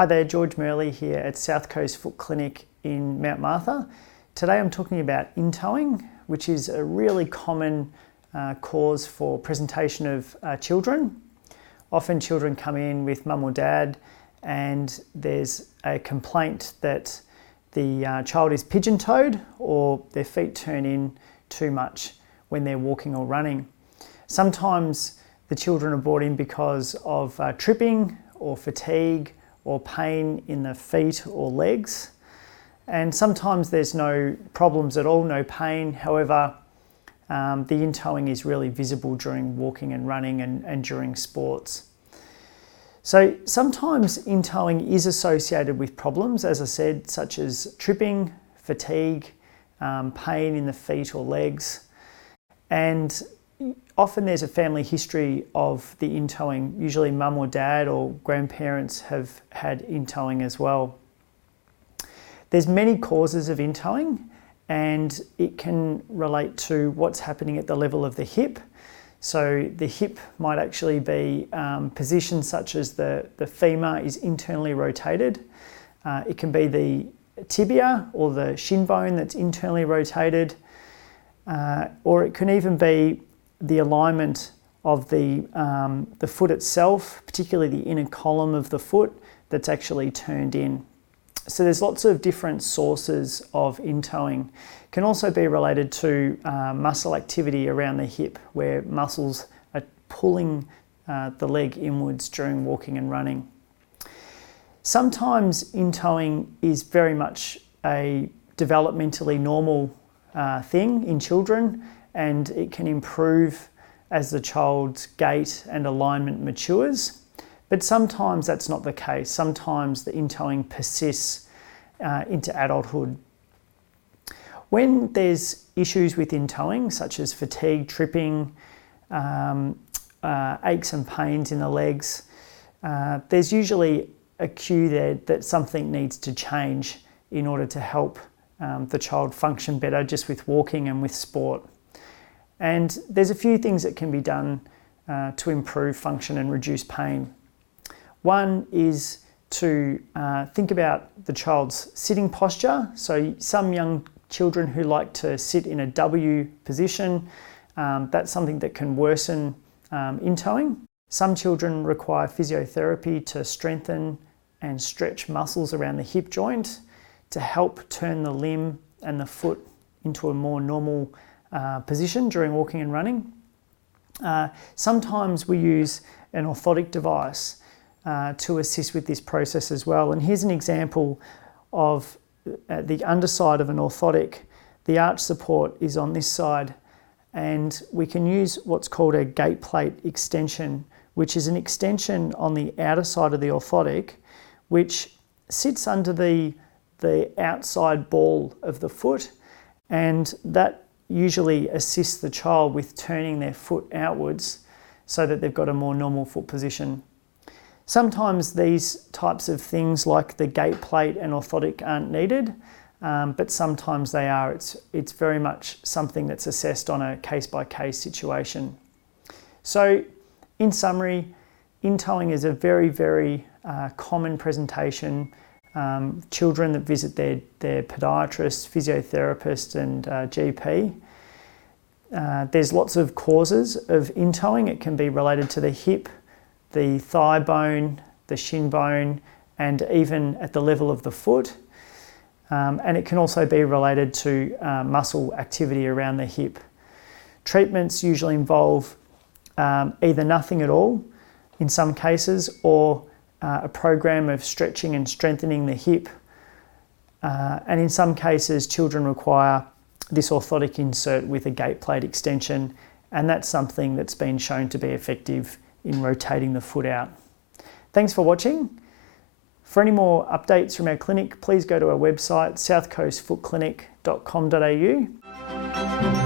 Hi there, George Murley here at South Coast Foot Clinic in Mount Martha. Today I'm talking about in-toeing, which is a really common cause for presentation of children. Often children come in with mum or dad and there's a complaint that the child is pigeon-toed or their feet turn in too much when they're walking or running. Sometimes the children are brought in because of tripping or fatigue or pain in the feet or legs. And sometimes there's no problems at all, no pain. However, the in-toeing is really visible during walking and running and during sports. So sometimes in-toeing is associated with problems, as I said, such as tripping, fatigue, pain in the feet or legs. And often there's a family history of the in-toeing. Usually mum or dad or grandparents have had in-toeing as well. There's many causes of in-toeing, and it can relate to what's happening at the level of the hip. So the hip might actually be positioned such as the femur is internally rotated. It can be the tibia or the shin bone that's internally rotated, or it can even be the alignment of the foot itself, particularly the inner column of the foot, that's actually turned in. So there's lots of different sources of in-toeing. It can also be related to muscle activity around the hip, where muscles are pulling the leg inwards during walking and running. Sometimes in-toeing is very much a developmentally normal thing in children, and it can improve as the child's gait and alignment matures. But sometimes that's not the case. Sometimes the in-toeing persists into adulthood. When there's issues with in-toeing, such as fatigue, tripping, aches and pains in the legs, there's usually a cue there that something needs to change in order to help the child function better just with walking and with sport. And there's a few things that can be done to improve function and reduce pain. One is to think about the child's sitting posture. So some young children who like to sit in a W position, that's something that can worsen in-toeing. Some children require physiotherapy to strengthen and stretch muscles around the hip joint to help turn the limb and the foot into a more normal position during walking and running. Sometimes we use an orthotic device to assist with this process as well. And here's an example of the underside of an orthotic. The arch support is on this side, and we can use what's called a gate plate extension, which is an extension on the outer side of the orthotic, which sits under the outside ball of the foot, and that usually assists the child with turning their foot outwards so that they've got a more normal foot position. Sometimes these types of things like the gate plate and orthotic aren't needed, but sometimes they are. It's very much something that's assessed on a case-by-case situation. So in summary, in-toeing is a very, very common presentation. Children that visit their podiatrist, physiotherapist and GP. There's lots of causes of in-toeing. It can be related to the hip, the thigh bone, the shin bone, and even at the level of the foot. And it can also be related to muscle activity around the hip. Treatments usually involve either nothing at all in some cases, or a program of stretching and strengthening the hip. And in some cases, children require this orthotic insert with a gate plate extension, and that's something that's been shown to be effective in rotating the foot out. Thanks for watching. For any more updates from our clinic, please go to our website, southcoastfootclinic.com.au.